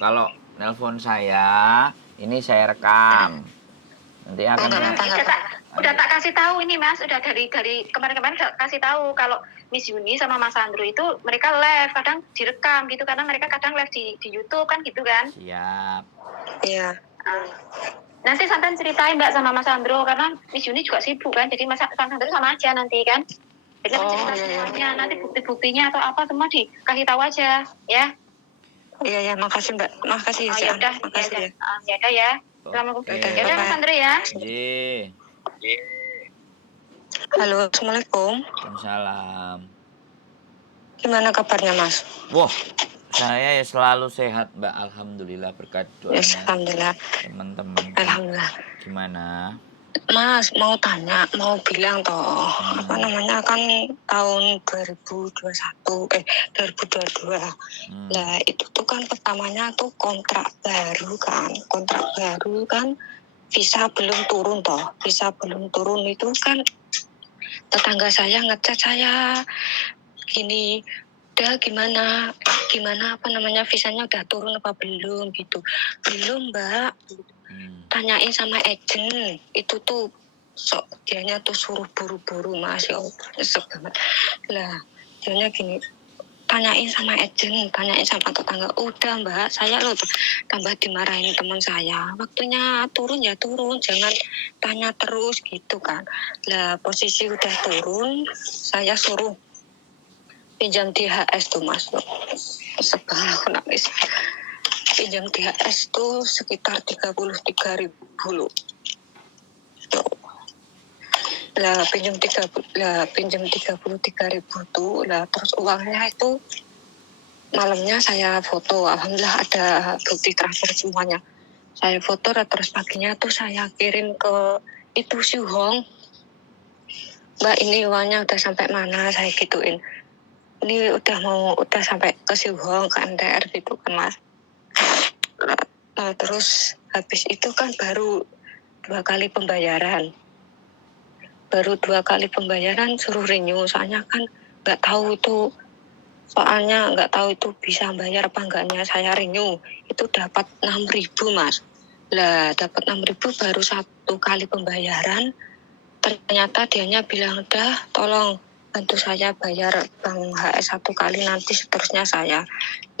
kalau nelpon saya, ini saya rekam. Nanti akan udah tak kasih tahu ini Mas, udah dari kemarin-kemarin kasih tahu kalau Miss Yuni sama Mas Sandro itu mereka live, kadang direkam gitu karena mereka kadang live di YouTube kan gitu kan. Siap. Iya. Nanti sampai ceritain Mbak sama Mas Sandro karena Miss Yuni juga sibuk kan, jadi Mas Sandro sama aja nanti kan. Jadi cerita semuanya, nanti bukti-buktinya atau apa semua dikasih tahu aja ya. Iya, makasih Mbak. Makasih ya. Ya udah, makasih ya. Ya udah ya. Assalamualaikum. Ya udah Mas Andre ya. Iya. Halo, Assalamualaikum. Waalaikumsalam. Gimana kabarnya Mas? Wah, saya ya selalu sehat Mbak. Alhamdulillah berkat doanya. Yes, alhamdulillah. Teman-teman. Alhamdulillah. Gimana? Mas, mau bilang toh, apa namanya kan tahun 2022. Lah itu tuh kan pertamanya tuh kontrak baru kan, visa belum turun toh. Visa belum turun itu kan tetangga saya ngechat saya gini, udah gimana apa namanya visanya udah turun apa belum gitu. Belum Mbak. Tanyain sama agent itu tuh dianya tuh suruh buru-buru Mas, ya Allah nyesek banget lah. Dianya gini, tanyain sama tetangga. Udah Mbak, saya loh tambah dimarahin teman saya, waktunya turun ya turun, jangan tanya terus gitu kan. Lah posisi udah turun, saya suruh pinjam DHS tuh Mas, nyesek banget aku nangis. Pinjam DHS tuh sekitar 33.000 loh. Lah pinjam 33.000 tuh lah, terus uangnya itu malamnya saya foto, alhamdulillah ada bukti transfer semuanya. Saya foto terus paginya tuh saya kirim ke itu Suhong. Mbak ini uangnya udah sampai mana, saya gituin. Ini udah sampai ke Suhong, ke NTR gitu kan Mas. Nah, terus habis itu kan baru 2 kali pembayaran. Suruh renew, soalnya kan nggak tahu itu bisa bayar apa enggaknya. Saya renew itu dapat 6.000 Mas. Lah dapat 6.000 baru 1 kali pembayaran, ternyata dianya bilang udah tolong bantu saya bayar Bank HS 1 kali, nanti seterusnya saya.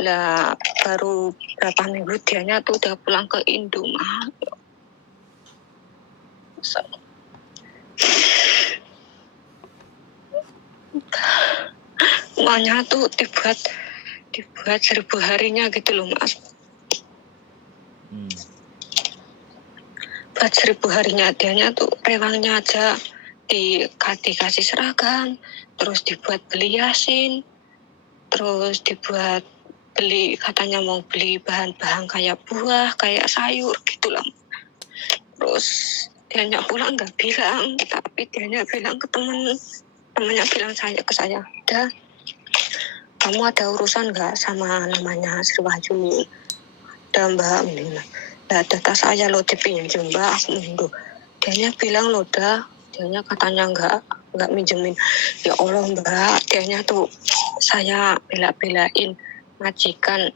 Lah baru berapa minggu dianya tuh udah pulang ke Indo Mas. Uangnya tuh dibuat 1.000 harinya gitu loh Mas. Buat 1.000 harinya, dianya tuh rewangnya aja dikasih seragam, terus dibuat beli Yasin, terus dibuat beli, katanya mau beli bahan-bahan kayak buah, kayak sayur gitu lah. Terus dianya pulang nggak bilang, tapi dianya bilang ke temennya bilang ke saya, udah kamu ada urusan nggak sama namanya Sri Wahyuni? Ada Mbak, nah data saya lo dipinjam Mbak, dianya bilang lo dianya katanya nggak minjemin. Ya Allah Mbak, dianya tuh saya bela-belain majikan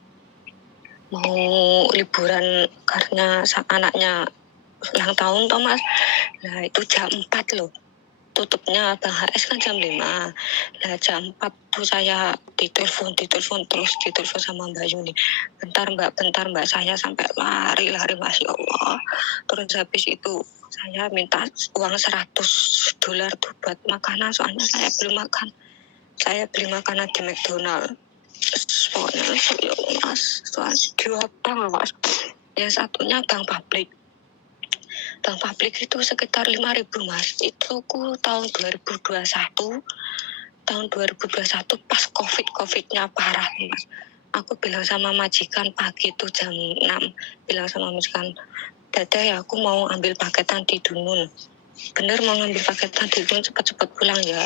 mau liburan karena anaknya ulang tahun toh Mas. Nah itu jam 4 loh, tutupnya Bang HS kan jam 5. Nah jam 4 tuh saya ditelepon sama Mbak Yuni. Bentar Mbak, saya sampai lari Mas, ya Allah. Terus habis itu saya minta uang $100 tuh buat makanan, soalnya saya belum makan. Saya beli makanan di McDonald. Pokoknya ya Mas, soalnya 2 bank Mas. Yang satunya Bank Publik. Bank Publik itu sekitar 5.000 Mas. Itu tahun 2021 pas COVID-nya parah Mas. Aku bilang sama majikan pagi itu jam 6, bilang sama majikan, Dada ya aku mau ambil paketan di Dungun. Bener mau ngambil paketan di Dungun, cepat-cepat pulang ya.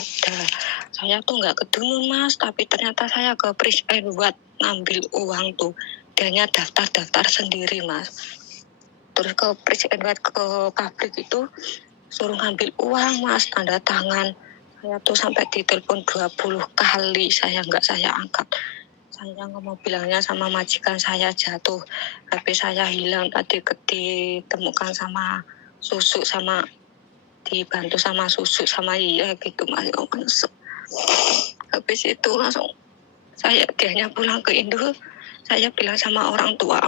Saya tuh nggak ke Dungun Mas, tapi ternyata saya ke Prince Edward ngambil uang tuh. Dianya daftar sendiri Mas. Terus ke Prince Edward ke pabrik itu suruh ngambil uang Mas, tanda tangan. Saya tuh sampai ditelepon 20 kali, saya angkat. Saya ngomong bilangnya sama majikan saya jatuh, HP saya hilang tadi ditemukan sama susu sama dibantu sama susu sama iya gitu Mas. Habis itu langsung dianya pulang ke Indo, saya bilang sama orang tua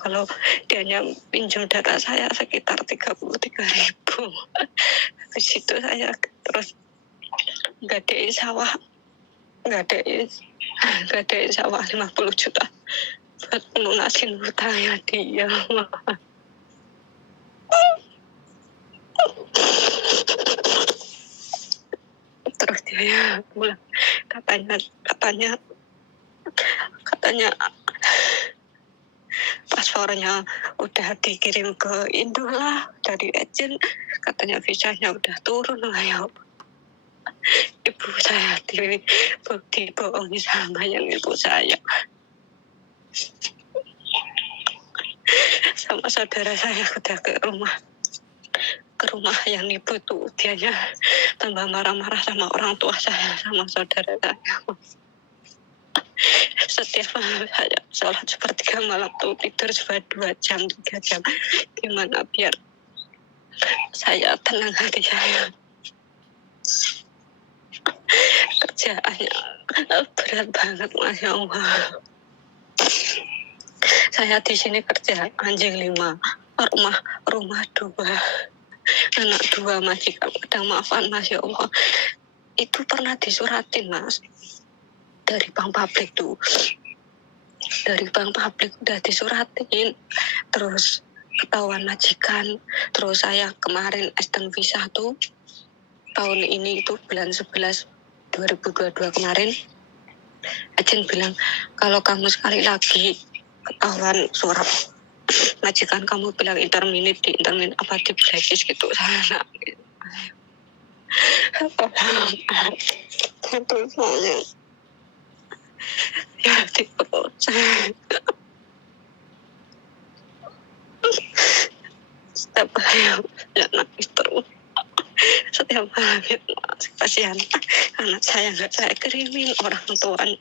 kalau dianya pinjam data saya sekitar 33.000. Habis itu saya terus gadein sawah 50 juta buat melunasin hutangnya dia. Terus dia pulang katanya paspornya udah dikirim ke Indo lah dari agent, katanya visanya udah turun lah ya. Ibu saya dibohongi sama yang ibu saya sama saudara saya udah ke rumah yang ibu tuh, dianya tambah marah-marah sama orang tua saya sama saudara saya. Setiap malam saya sholat sepertiga malam tuh tidur cuma 2 jam 3 jam, gimana biar saya tenang hati saya. Kerjaannya berat banget Mas, ya Allah. Saya di sini kerja anjing 5, rumah 2, anak 2, majikan udah maafan Mas, ya Allah. Itu pernah disuratin Mas dari bank publik tuh. Dari bank publik udah disuratin, terus ketahuan majikan. Terus saya kemarin extend visa tuh tahun ini itu bulan 11 2022 kemarin, agen bilang kalau kamu sekali lagi ketahuan surat majikan kamu bilang interminit apa di blacklist gitu. Saya itu saya ya setiap hari ya nangis terus. Setiap hari kasihan anak saya nggak saya kirimin, orang tuanya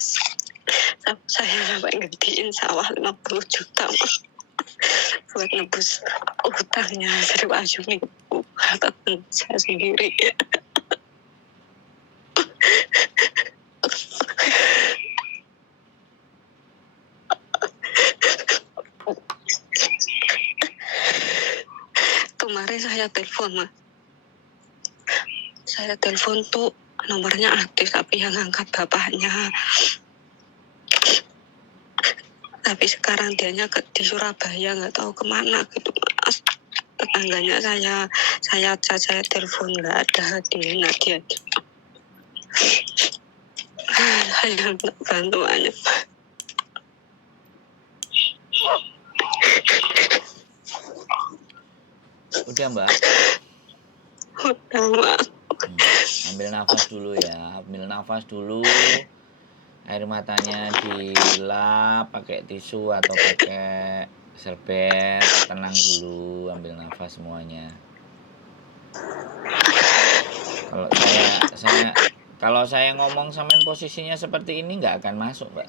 saya sampai gantiin sawah 50 juta Mas, buat nebus utangnya dari Wahyu Ibu atau saya sendiri. Kemarin saya telepon Mas, saya telepon tuh nomornya aktif tapi yang angkat bapaknya. Tapi sekarang dianya di Surabaya, nggak tahu kemana gitu Mas. Tetangganya saya telepon nggak ada di Nadia. Saya bantuannya. Udah Mbak? Udah Mas. Ambil nafas dulu ya, air matanya dilap pakai tisu atau pakai serbet, tenang dulu, ambil nafas semuanya. Kalau saya ngomong samain posisinya seperti ini nggak akan masuk Mbak.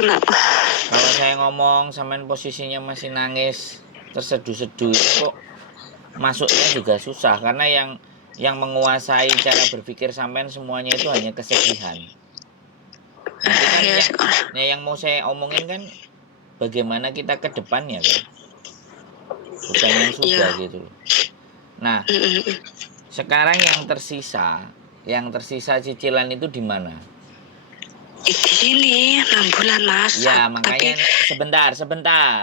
Kenapa? Kalau saya ngomong samain posisinya masih nangis terseduh-seduh itu kok masuknya juga susah, karena yang menguasai cara berpikir sampean semuanya itu hanya kesedihan. Nanti kan yang mau saya omongin kan bagaimana kita ke depannya kan, bukan yang sudah gitu. Nah, sekarang yang tersisa cicilan itu di mana? Di sini 6 bulan Mas. Ya makanya sebentar.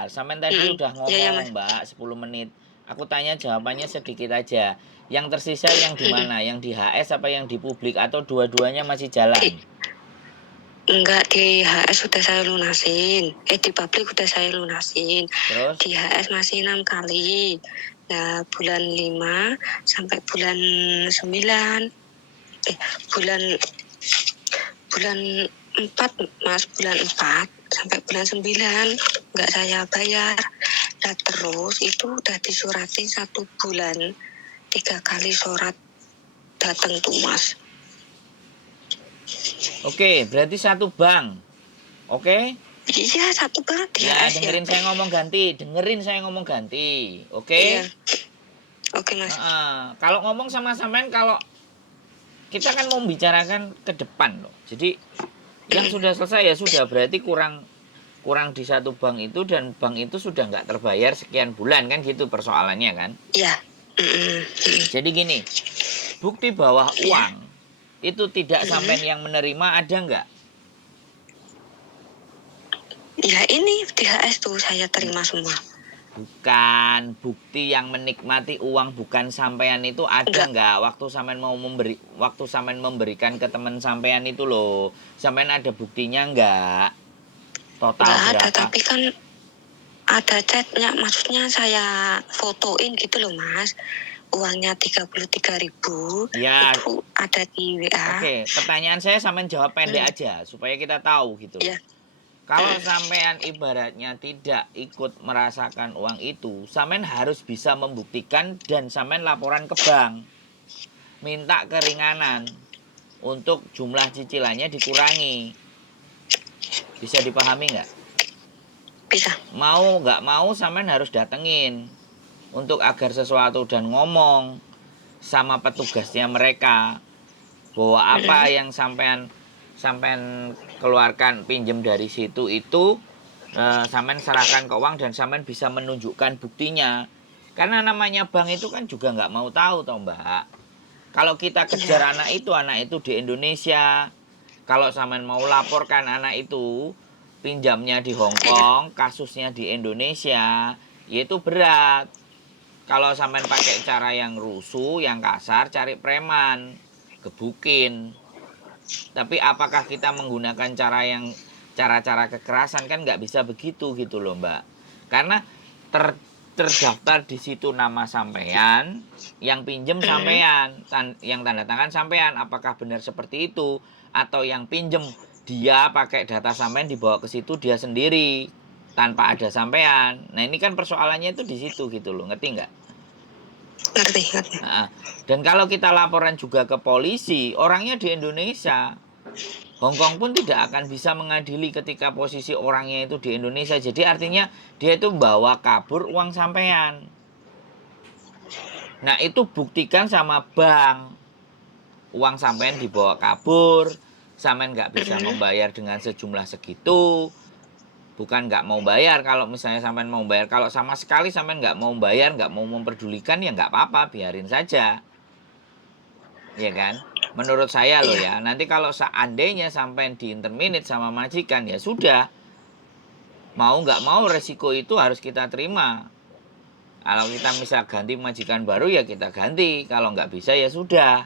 Sampean tadi udah ngomong ya, Mbak 10 menit. Aku tanya jawabannya sedikit aja. Yang tersisa yang di mana? Yang di HS apa yang di publik atau dua-duanya masih jalan? Enggak, di HS sudah saya lunasin. Di publik sudah saya lunasin. Terus? Di HS masih 6 kali. Nah, bulan 5 sampai bulan 9. Bulan 4 Mas, bulan 4 sampai bulan 9 enggak saya bayar. Nah, terus itu udah disuratin 1 bulan 3 kali surat datang tuh Mas. Oke, berarti satu bank. Oke? Iya, 1 bank Ya, DHS ya. dengerin saya ngomong ganti. Dengerin saya ngomong ganti. Oke? Iya. Oke Mas. Kalau ngomong sama sampean, kalau kita kan mau membicarakan ke depan loh. Jadi yang sudah selesai ya sudah, berarti kurang di satu bank itu, dan bank itu sudah nggak terbayar sekian bulan kan, gitu persoalannya kan. Iya. Jadi gini, bukti bahwa Iya. uang itu tidak sampean yang menerima ada nggak? Ya ini DHS tuh saya terima semua. Bukan, bukti yang menikmati uang bukan sampean itu ada nggak waktu sampean memberikan ke teman sampean itu loh. Sampean ada buktinya nggak? Total Nggak ada, berapa? tapi kan ada chatnya, maksudnya saya fotoin gitu loh Mas. Uangnya 33.000 Ya. itu ada di WA. Oke, pertanyaan saya sampean jawab pendek aja supaya kita tahu gitu loh. Iya. Kalau sampean ibaratnya tidak ikut merasakan uang itu, sampean harus bisa membuktikan dan sampean laporan ke bank. Minta keringanan untuk jumlah cicilannya dikurangi. Bisa dipahami nggak? Bisa. Mau nggak mau sampean harus datengin untuk agar sesuatu dan ngomong sama petugasnya mereka bahwa apa yang sampean keluarkan pinjem dari situ itu sampean serahkan ke uang dan sampean bisa menunjukkan buktinya. Karena namanya bank itu kan juga nggak mau tahu toh Mbak. Kalau kita kejar anak itu di Indonesia. Kalau sampean mau laporkan anak itu pinjamnya di Hong Kong, kasusnya di Indonesia, itu berat. Kalau sampean pakai cara yang rusuh, yang kasar, cari preman, gebukin. Tapi apakah kita menggunakan cara-cara kekerasan, kan nggak bisa begitu gitu loh Mbak. Karena terdaftar di situ nama sampean, yang pinjem sampean, yang tanda tangan sampean. Apakah benar seperti itu? Atau yang pinjem dia pakai data sampean dibawa ke situ dia sendiri tanpa ada sampean. Nah ini kan persoalannya itu di situ gitu loh, ngerti nggak? Ngerti. Nah, dan kalau kita laporan juga ke polisi, orangnya di Indonesia, Hong Kong pun tidak akan bisa mengadili ketika posisi orangnya itu di Indonesia. Jadi artinya dia itu bawa kabur uang sampean. Nah itu buktikan sama bank. Uang sampean dibawa kabur, sampean nggak bisa membayar dengan sejumlah segitu. Bukan nggak mau bayar, kalau misalnya sampean mau bayar, kalau sama sekali sampean nggak mau bayar, nggak mau memperdulikan, ya nggak apa-apa, biarin saja, ya kan? Menurut saya loh ya, nanti kalau seandainya sampean diinterminate sama majikan, ya sudah, mau nggak mau resiko itu harus kita terima. Kalau kita misal ganti majikan baru, ya kita ganti, kalau nggak bisa ya sudah.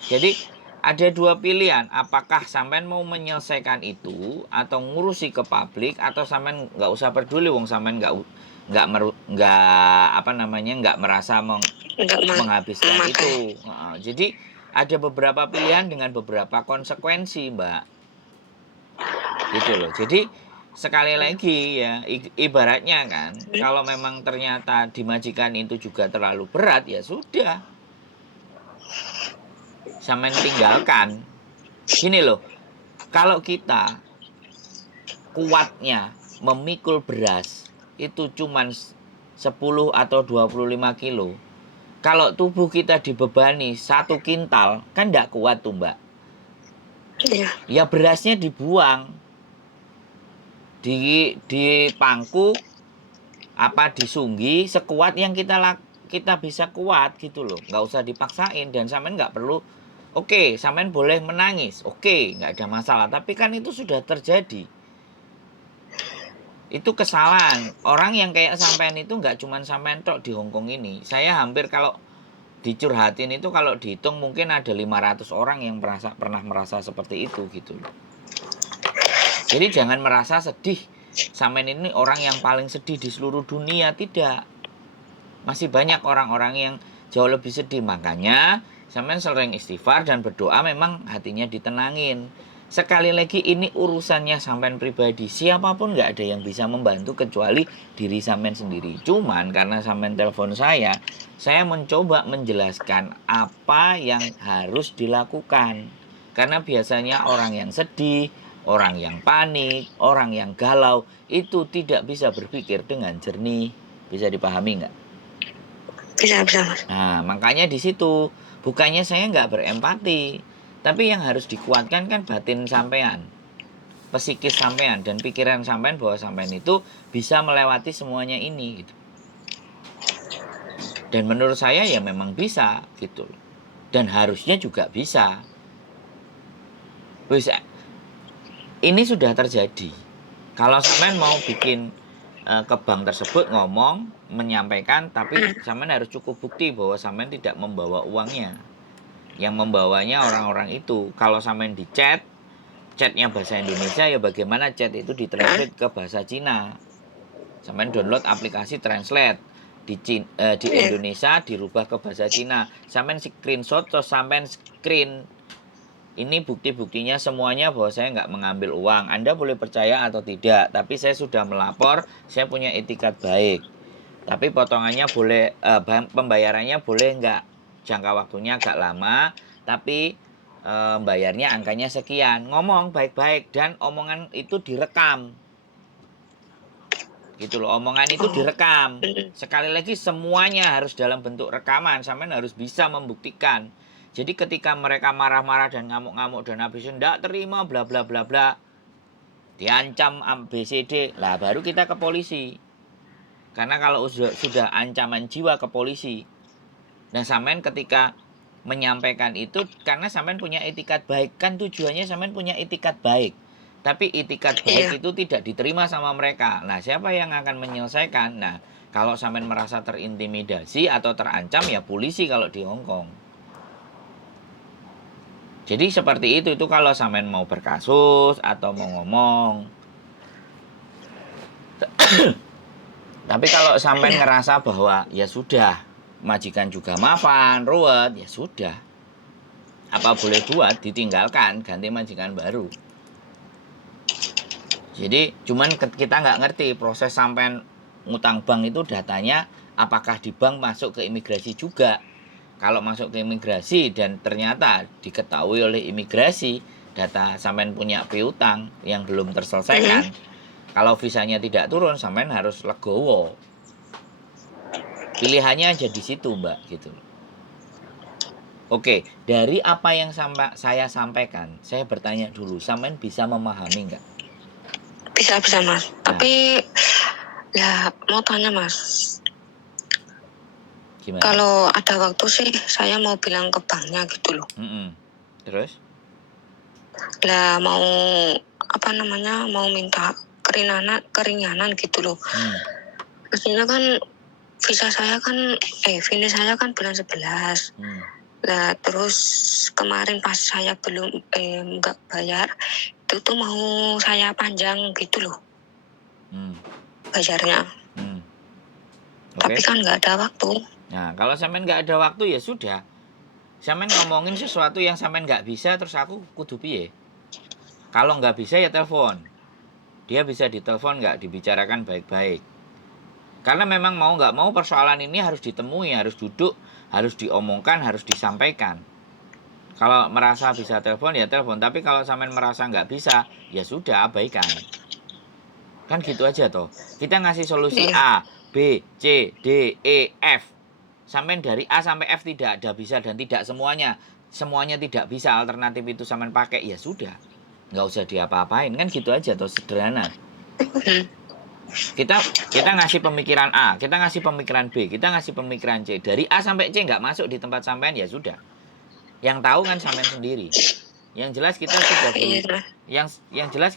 Jadi ada dua pilihan, apakah sampean mau menyelesaikan itu atau ngurusi ke publik, atau sampean nggak usah peduli, wong sampean nggak merasa menghabiskan itu. Jadi ada beberapa pilihan dengan beberapa konsekuensi Mbak, gitu loh. Jadi sekali lagi ya, ibaratnya kan, kalau memang ternyata dimajikan itu juga terlalu berat, ya sudah, sampean tinggalkan. Gini loh, kalau kita kuatnya memikul beras itu cuman 10 atau 25 kilo, kalau tubuh kita dibebani 1 kintal, kan enggak kuat tuh Mbak. Ya berasnya dibuang, di pangku, disunggi sekuat yang kita bisa kuat gitu loh. Nggak usah dipaksain, dan sampean nggak perlu. Oke, sampean boleh menangis, oke, nggak ada masalah. Tapi kan itu sudah terjadi. Itu kesalahan. Orang yang kayak sampean itu nggak cuma sampean tok di Hong Kong ini. Saya hampir kalau dicurhatin itu, kalau dihitung mungkin ada 500 orang yang pernah merasa seperti itu gitu loh. Jadi jangan merasa sedih. Sampean ini orang yang paling sedih di seluruh dunia, tidak. Masih banyak orang-orang yang jauh lebih sedih. Makanya sampean sering istighfar dan berdoa, memang hatinya ditenangin. Sekali lagi ini urusannya sampean pribadi. Siapapun nggak ada yang bisa membantu kecuali diri sampean sendiri. Cuman karena sampean telepon saya mencoba menjelaskan apa yang harus dilakukan. Karena biasanya orang yang sedih, orang yang panik, orang yang galau itu tidak bisa berpikir dengan jernih. Bisa dipahami nggak? Bisa, Mas. Nah, makanya di situ bukannya saya nggak berempati, tapi yang harus dikuatkan kan batin sampean, psikis sampean dan pikiran sampean bahwa sampean itu bisa melewati semuanya ini gitu. Dan menurut saya ya memang bisa gitu. Dan harusnya juga bisa. Bisa. Ini sudah terjadi. Kalau sampean mau bikin ke bank tersebut ngomong, menyampaikan, tapi sampean harus cukup bukti bahwa sampean tidak membawa uangnya. Yang membawanya orang-orang itu. Kalau sampean di chatnya bahasa Indonesia, ya bagaimana chat itu ditranslate ke bahasa Cina. Sampean download aplikasi translate di Indonesia dirubah ke bahasa Cina. Sampean screenshot atau sampean screen. Ini bukti-buktinya semuanya bahwa saya nggak mengambil uang. Anda boleh percaya atau tidak, tapi saya sudah melapor, saya punya etikat baik. Tapi potongannya boleh, pembayarannya boleh nggak? Jangka waktunya agak lama, tapi bayarnya angkanya sekian. Ngomong baik-baik dan omongan itu direkam. Gitu loh, omongan itu direkam. Sekali lagi semuanya harus dalam bentuk rekaman, sampean harus bisa membuktikan. Jadi ketika mereka marah-marah dan ngamuk-ngamuk dan habis enggak terima bla bla bla bla, diancam ABCD, lah baru kita ke polisi. Karena kalau sudah ancaman jiwa ke polisi, nah sampean ketika menyampaikan itu karena sampean punya etikat baik, kan tujuannya sampean punya etikat baik. Tapi etikat baik itu tidak diterima sama mereka. Nah, siapa yang akan menyelesaikan? Nah, kalau sampean merasa terintimidasi atau terancam ya polisi kalau di Hong Kong. Jadi seperti itu kalau sampean mau berkasus atau mau ngomong. Tapi kalau sampean ngerasa bahwa ya sudah, majikan juga maafan, ruwet, ya sudah. Apa boleh buat, ditinggalkan, ganti majikan baru. Jadi cuman kita nggak ngerti proses sampean ngutang bank itu datanya apakah di bank masuk ke imigrasi juga. Kalau masuk ke imigrasi dan ternyata diketahui oleh imigrasi data sampean punya piutang yang belum terselesaikan, kalau visanya tidak turun sampean harus legowo. Pilihannya aja di situ, Mbak, gitu. Oke, dari apa yang saya sampaikan, saya bertanya dulu, sampean bisa memahami nggak? Bisa, Mas. Nah. Tapi ya mau tanya, Mas. Gimana? Kalau ada waktu sih saya mau bilang ke banknya gitu loh. Terus? Lah mau mau minta keringanan gitu loh. Maksudnya kan visa saya kan bulan 11. Lah terus kemarin pas saya belum nggak bayar itu tuh mau saya panjang gitu loh. Bayarnya. Okay. Tapi kan nggak ada waktu. Nah, kalau sampean nggak ada waktu ya sudah. Sampean ngomongin sesuatu yang sampean nggak bisa, terus aku kudu piye? Kalau nggak bisa ya telepon. Dia bisa ditelepon nggak, dibicarakan baik-baik. Karena memang mau nggak mau persoalan ini harus ditemui, harus duduk, harus diomongkan, harus disampaikan. Kalau merasa bisa telepon ya telepon, tapi kalau sampean merasa nggak bisa, ya sudah abaikan. Kan gitu aja toh. Kita ngasih solusi A, B, C, D, E, F. Sampai dari A sampai F tidak ada bisa dan tidak semuanya tidak bisa, alternatif itu sampean pakai, ya sudah, nggak usah diapa-apain, kan gitu aja toh, sederhana. Kita ngasih pemikiran A, kita ngasih pemikiran B, kita ngasih pemikiran C, dari A sampai C nggak masuk di tempat sampean, ya sudah, yang tahu kan sampean sendiri. Yang jelas kita sudah yang jelas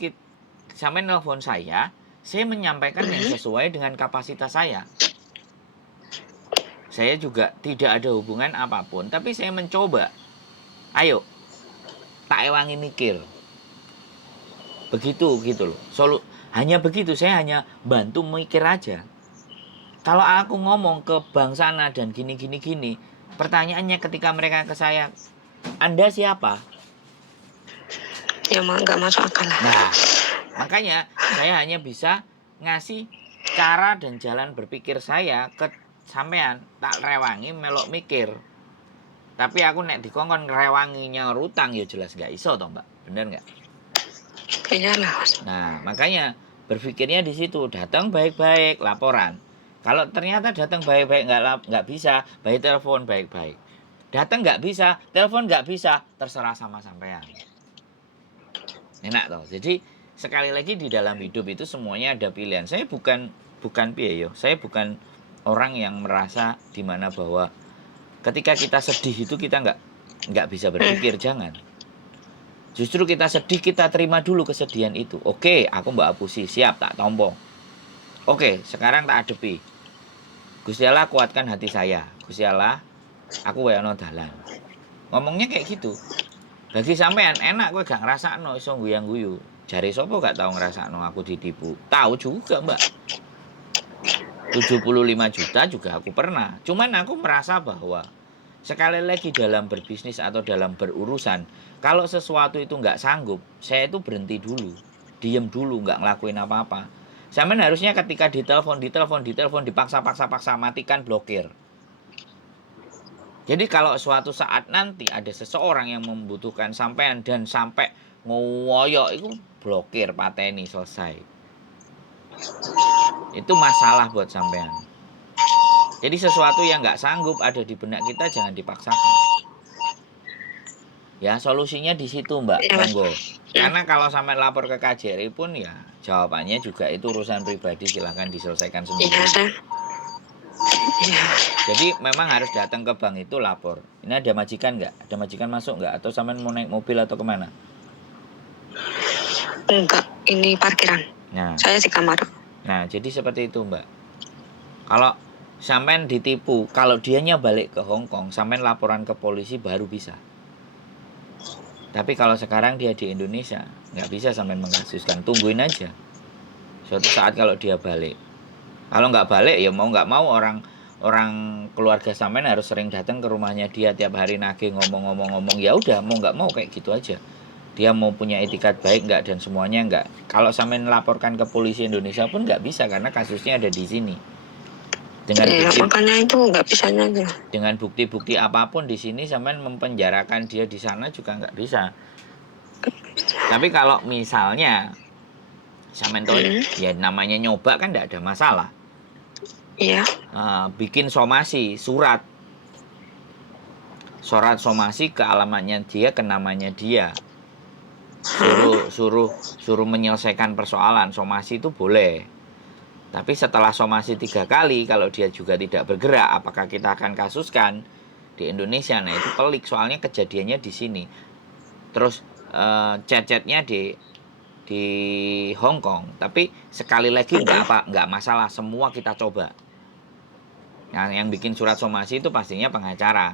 sampean nelfon saya menyampaikan yang sesuai dengan kapasitas saya. Saya juga tidak ada hubungan apapun, tapi saya mencoba. Ayo, tak ewangi mikir. Begitu gitu loh. Hanya begitu, saya hanya bantu mikir aja. Kalau aku ngomong ke bank sana dan gini, pertanyaannya ketika mereka ke saya, Anda siapa? Ya nggak masuk akal lah. Nah, makanya saya hanya bisa ngasih cara dan jalan berpikir saya ke sampean, tak rewangi melok mikir. Tapi aku nek dikongkon ngrewanginya rutang ya jelas nggak iso toh Mbak, bener nggak? Iyalah Mas. Nah, makanya berpikirnya di situ, datang baik-baik, laporan. Kalau ternyata datang baik-baik nggak bisa, baik telepon baik-baik. Datang nggak bisa, telepon nggak bisa, terserah sama sampean. Enak toh. Jadi sekali lagi di dalam hidup itu semuanya ada pilihan. Saya bukan piye yo. Saya bukan orang yang merasa dimana bahwa ketika kita sedih itu kita nggak bisa berpikir, jangan. Justru kita sedih, kita terima dulu kesedihan itu. Oke, aku mbak hapusi, siap, tak tompo. Oke, sekarang tak adepi. Gusti Allah kuatkan hati saya. Gusti Allah, aku wayano dalan. Ngomongnya kayak gitu. Bagi sampean enak gue gak ngrasakno iso guyang-guyu. Jare sapa gak tau ngrasakno aku ditipu. Tahu juga, Mbak. 75 juta juga aku pernah. Cuman aku merasa bahwa sekali lagi dalam berbisnis atau dalam berurusan, kalau sesuatu itu nggak sanggup, saya itu berhenti dulu, diem dulu, nggak ngelakuin apa-apa. Sampean harusnya ketika ditelepon, dipaksa, matikan, blokir. Jadi kalau suatu saat nanti ada seseorang yang membutuhkan sampean dan sampai ngoyoh itu blokir, pateni, selesai. Itu masalah buat sampean. Jadi sesuatu yang nggak sanggup ada di benak kita jangan dipaksakan. Ya solusinya di situ Mbak, Ya, Mas. monggo. Karena kalau sampai lapor ke KJRI pun ya jawabannya juga itu urusan pribadi, silahkan diselesaikan sendiri. Iya, San. Iya. Jadi memang harus datang ke bank itu lapor. Ini ada majikan nggak? Ada majikan masuk nggak? Atau sampean mau naik mobil atau kemana? Enggak, ini parkiran. Nah, Saya di kamar. nah jadi seperti itu Mbak. Kalau sampean ditipu, kalau dianya balik ke Hong Kong, sampean laporan ke polisi baru bisa. Tapi kalau sekarang dia di Indonesia, nggak bisa sampean mengkasuskan. Tungguin aja. Suatu saat kalau dia balik. Kalau nggak balik ya mau nggak mau orang keluarga sampean harus sering datang ke rumahnya dia tiap hari nagih ngomong. Ya udah mau nggak mau kayak gitu aja. Dia mau punya etikat baik nggak dan semuanya nggak. Kalau sampean laporkan ke polisi Indonesia pun nggak bisa karena kasusnya ada di sini. Makanya itu nggak bisanya aja. Dengan bukti-bukti apapun di sini sampean mempenjarakan dia di sana juga nggak bisa. Tapi kalau misalnya sampean tahu ya namanya nyoba kan nggak ada masalah. Iya. Bikin somasi, surat somasi ke alamatnya dia, ke namanya dia. Suruh menyelesaikan persoalan. Somasi itu boleh. Tapi setelah somasi 3 kali, kalau dia juga tidak bergerak, apakah kita akan kasuskan di Indonesia? Nah itu pelik, soalnya kejadiannya di sini. Terus chat-chatnya di Hong Kong. Tapi sekali lagi nggak masalah, semua kita coba. Nah, yang bikin surat somasi itu pastinya pengacara.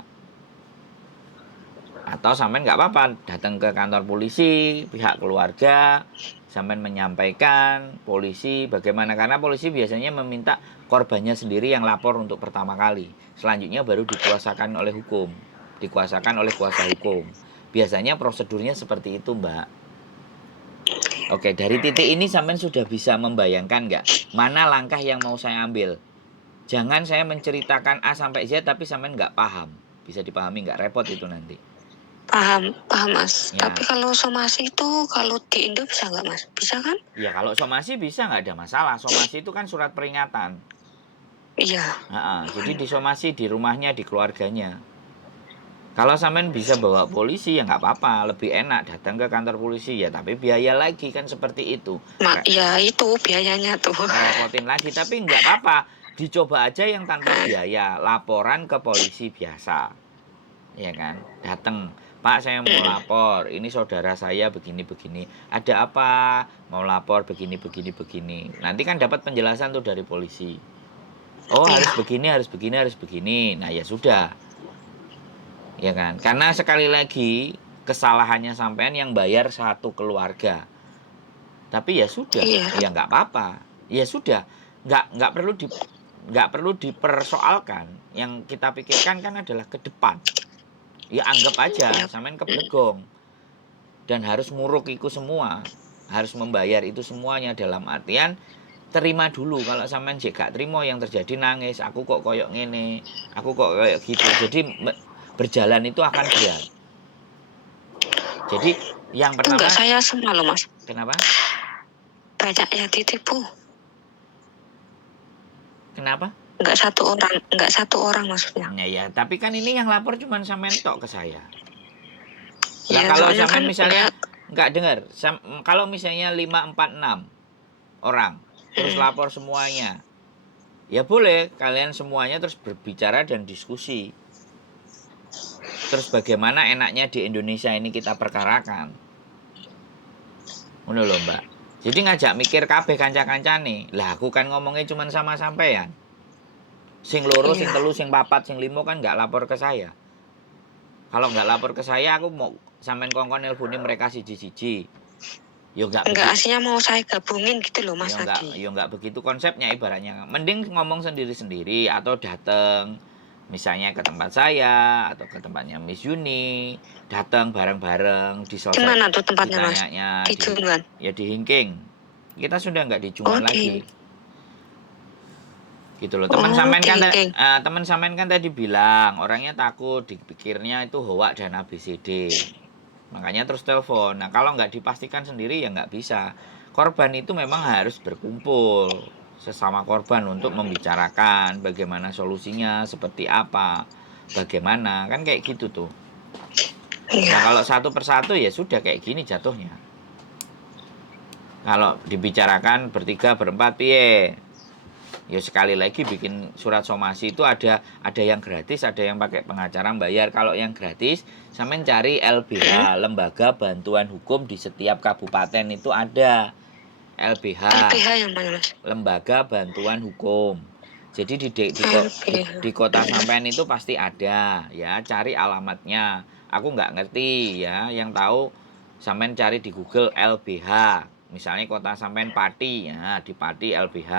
Atau sampean nggak apa-apa datang ke kantor polisi, pihak keluarga, sampean menyampaikan polisi bagaimana, karena polisi biasanya meminta korbannya sendiri yang lapor untuk pertama kali. Selanjutnya baru dikuasakan oleh hukum, dikuasakan oleh kuasa hukum. Biasanya prosedurnya seperti itu, Mbak. Oke, dari titik ini sampean sudah bisa membayangkan nggak mana langkah yang mau saya ambil? Jangan saya menceritakan A sampai Z tapi sampean nggak paham. Bisa dipahami nggak? Repot itu nanti. Paham Mas. Ya. Tapi kalau somasi itu kalau di Indo bisa nggak Mas? Bisa kan? Ya kalau somasi bisa, nggak ada masalah. Somasi itu kan surat peringatan. Iya. Jadi disomasi di rumahnya, di keluarganya. Kalau sampean bisa bawa polisi ya nggak apa-apa, lebih enak datang ke kantor polisi ya. Tapi biaya lagi kan seperti itu. Ya itu biayanya tuh. Repotin lagi, tapi nggak apa-apa. Dicoba aja yang tanpa biaya, laporan ke polisi biasa, ya kan? Datang, Pak saya mau lapor, ini saudara saya begini-begini. Ada apa? Mau lapor begini. Nanti kan dapat penjelasan tuh dari polisi. Oh harus begini. Nah ya sudah, ya kan? Karena sekali lagi kesalahannya sampean yang bayar satu keluarga. Tapi ya sudah, ya nggak apa-apa. Ya sudah, nggak perlu dipersoalkan. Yang kita pikirkan kan adalah ke depan. Ya anggap aja sampean keblegong. dan harus nguruk iku semua, harus membayar itu semuanya. Dalam artian terima dulu. Kalau sampean jek gak terima, yang terjadi nangis, aku kok koyok ngene, aku kok koyok gitu. Jadi berjalan itu akan berat. Jadi yang Enggak, pertama, saya semua loh Mas. kenapa? Banyak yang ditipu. Kenapa? Enggak satu orang maksudnya. Ya, tapi kan ini yang lapor cuma sampean tok ke saya. Lah Ya, kalau soalnya kan sampean misalnya enggak. nggak dengar, kalau misalnya 5, 4, 6 orang terus lapor semuanya, ya boleh kalian semuanya terus berbicara dan diskusi. Terus bagaimana enaknya di Indonesia ini kita perkarakan. Ngono lho, Mbak. Jadi ngajak mikir kabeh kanca-kancane. Lah aku kan ngomongnya cuma sama sampean. Sing loro, sing Iya. telu, sing papat, sing limo kan nggak lapor ke saya. Kalau nggak lapor ke saya, aku mau sampean kongkon nelponi mereka siji-siji. Yo nggak Enggak, begitu. aslinya mau saya gabungin gitu loh Mas Yo tadi. nggak begitu konsepnya ibaratnya. Mending ngomong sendiri-sendiri atau datang misalnya ke tempat saya atau ke tempatnya Miss Yuni, datang bareng-bareng Di mana tuh tempatnya Mas? ditanyanya Di Junjuan. ya di Hingking. Kita sudah nggak di Oh, Jungan lagi. Gitu loh. Teman oh, sampean di kan Hingking. teman sampean kan tadi bilang orangnya takut dipikirnya itu hoak dan ABCD. Makanya terus telepon. Nah, kalau nggak dipastikan sendiri ya nggak bisa. Korban itu memang harus berkumpul sesama korban untuk membicarakan bagaimana solusinya, seperti apa, bagaimana, kan kayak gitu tuh. Nah, Iya. kalau satu persatu ya sudah kayak gini jatuhnya. Kalau dibicarakan bertiga, berempat, piye? Ya sekali lagi bikin surat somasi itu ada yang gratis, ada yang pakai pengacara bayar. Kalau yang gratis, sampean cari LBH, Lembaga Bantuan Hukum di setiap kabupaten itu ada. LBH, LPH yang mana Mas? Lembaga Bantuan Hukum. Jadi LPH. di kota sampean itu pasti ada, ya. Cari alamatnya. Aku nggak ngerti ya, yang tahu sampean cari di Google LBH. Misalnya kota sampean Pati, ya di Pati LBH.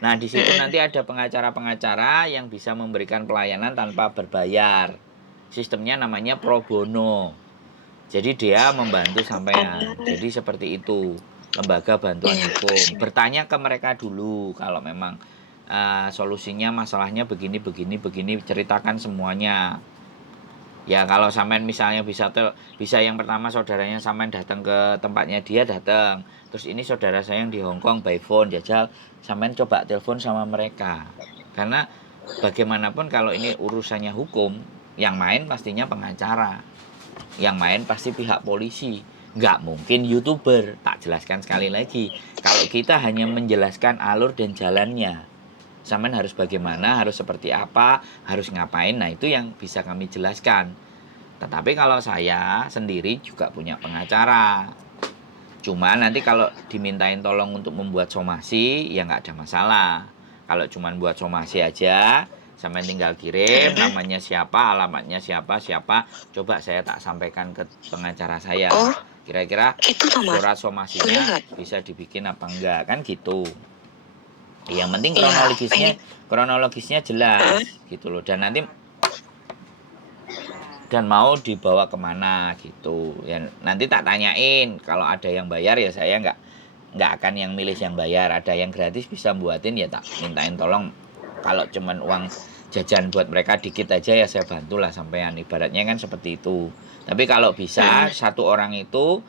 Nah di situ nanti ada pengacara-pengacara yang bisa memberikan pelayanan tanpa berbayar. Sistemnya namanya pro bono. Jadi dia membantu sampean. Jadi seperti itu, lembaga bantuan Iya, hukum. makasih. Bertanya ke mereka dulu kalau memang solusinya masalahnya begini begini begini, ceritakan semuanya. Ya kalau sampean misalnya bisa yang pertama saudaranya sampean datang ke tempatnya dia datang. Terus ini saudara saya yang di Hong Kong by phone jajal, sampean coba telepon sama mereka. Karena bagaimanapun kalau ini urusannya hukum, yang main pastinya pengacara. Yang main pasti pihak polisi. Nggak mungkin YouTuber. Tak jelaskan sekali lagi. Kalau kita hanya menjelaskan alur dan jalannya, sampean harus bagaimana, harus seperti apa, harus ngapain. Nah, itu yang bisa kami jelaskan. Tetapi kalau saya sendiri juga punya pengacara. Cuma nanti kalau dimintain tolong untuk membuat somasi, ya nggak ada masalah. Kalau cuma buat somasi aja, sampean tinggal kirim namanya siapa, alamatnya siapa, coba saya tak sampaikan ke pengacara saya. Oh, Kira-kira gitu toh Mas. surat Boleh somasinya nggak? bisa dibikin apa enggak, kan gitu. Yang penting Iya, pengen. kronologisnya jelas gitu loh, dan nanti mau dibawa kemana gitu ya, nanti tak tanyain. Kalau ada yang bayar ya saya nggak akan yang milih yang bayar. Ada yang gratis bisa buatin ya tak mintain tolong. Kalau cuman uang jajan buat mereka dikit aja ya saya bantulah sampean, ibaratnya kan seperti itu. Tapi kalau bisa satu orang itu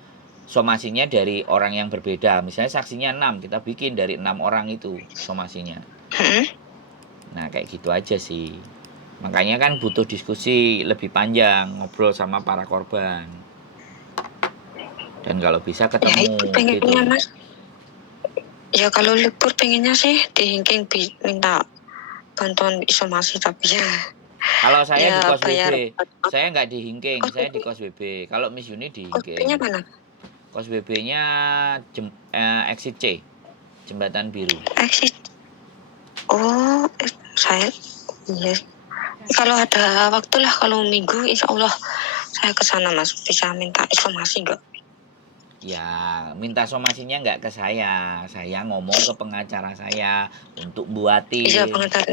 somasinya dari orang yang berbeda, misalnya saksinya 6, kita bikin dari 6 orang itu somasinya. Nah kayak gitu aja sih. Makanya kan butuh diskusi lebih panjang, ngobrol sama para korban. Dan kalau bisa Ya ketemu itu gitu. pengennya Mas. Ya kalau libur pengennya sih di Hingking minta bantuan somasi, tapi ya Kalau saya di ya kos bayar. WB, saya nggak di Hingking, Kos saya di BB, kos WB. Kalau Miss Yuni di kos BB-nya Hingking. mana? Kos WB-nya exit C, Jembatan Biru. Eksis. Oh, saya iya. Kalau ada waktu lah, kalau minggu insya Allah saya ke sana Mas. Bisa minta informasi nggak? Ya, minta somasinya nggak ke saya. Saya ngomong ke pengacara saya untuk Iya, buatin. pengantar.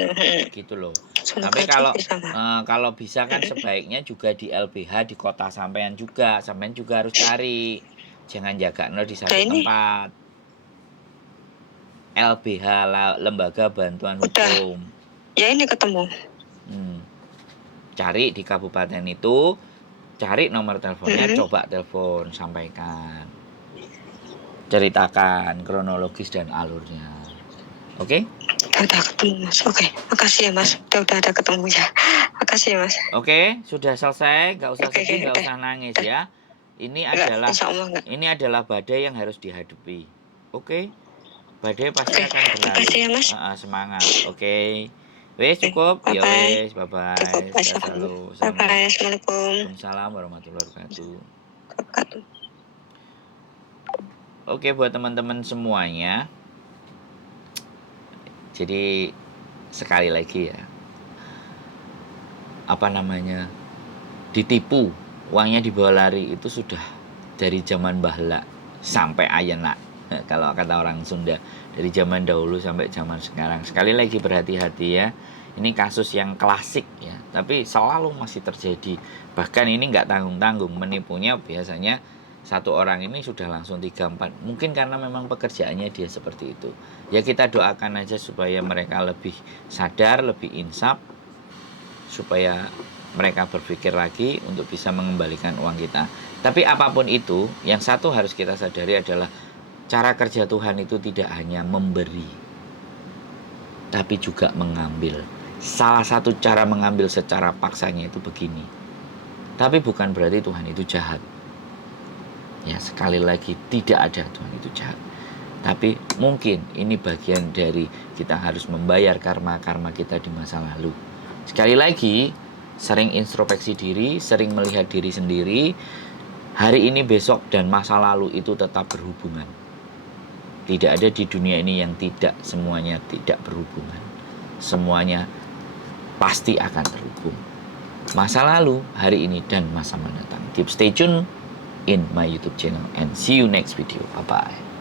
Gitu loh. Semoga Tapi aja bisa Mas. kalau bisa kan sebaiknya juga di LBH di kota sampean juga. Sampean juga harus cari. Jangan jaga no di satu Nah, ini tempat. LBH, Lembaga Bantuan udah, Hukum. ya ini ketemu. Cari di kabupaten itu, cari nomor teleponnya, Mm-mm. coba telepon, sampaikan, ceritakan kronologis dan alurnya. Oke? Udah ketemu Mas. Oke, makasih ya Mas. Udah ada ketemu ya. Makasih ya Mas. Oke, sudah selesai, nggak usah Oke, sedih, nggak udah. usah nangis Udah. ya. Ini Enggak, adalah insya Allah enggak. badai yang harus dihadapi. Oke? Badai pasti Oke, akan makasih berlalu. ya Mas. Semangat. Oke. Wes Oke, cukup. Ya bye-bye. wes, bye Cukup, bye. Sehat assalamualaikum. selalu. Bye-bye, assalamualaikum. Waalaikumsalam warahmatullahi wabarakatuh. Wabarakatuh. Oke, buat teman-teman semuanya. Jadi sekali lagi ya, ditipu, uangnya dibawa lari itu sudah dari zaman bahla sampai ayeuna. Kalau kata orang Sunda, dari zaman dahulu sampai zaman sekarang. Sekali lagi berhati-hati ya. Ini kasus yang klasik ya, tapi selalu masih terjadi. Bahkan ini nggak tanggung-tanggung, menipunya biasanya satu orang ini sudah langsung 3-4. Mungkin karena memang pekerjaannya dia seperti itu. Ya kita doakan aja supaya mereka lebih sadar, lebih insaf, supaya mereka berpikir lagi untuk bisa mengembalikan uang kita. Tapi apapun itu, yang satu harus kita sadari adalah cara kerja Tuhan itu tidak hanya memberi, tapi juga mengambil. Salah satu cara mengambil secara paksanya itu begini. Tapi bukan berarti Tuhan itu jahat. Ya, sekali lagi tidak ada Tuhan itu jahat. Tapi mungkin ini bagian dari kita harus membayar karma-karma kita di masa lalu. Sekali lagi, sering introspeksi diri, sering melihat diri sendiri. Hari ini, besok, dan masa lalu itu tetap berhubungan. Tidak ada di dunia ini yang semuanya tidak berhubungan. Semuanya pasti akan terhubung. Masa lalu, hari ini, dan masa mendatang. Keep stay tune in my YouTube channel and see you next video. Bye-bye.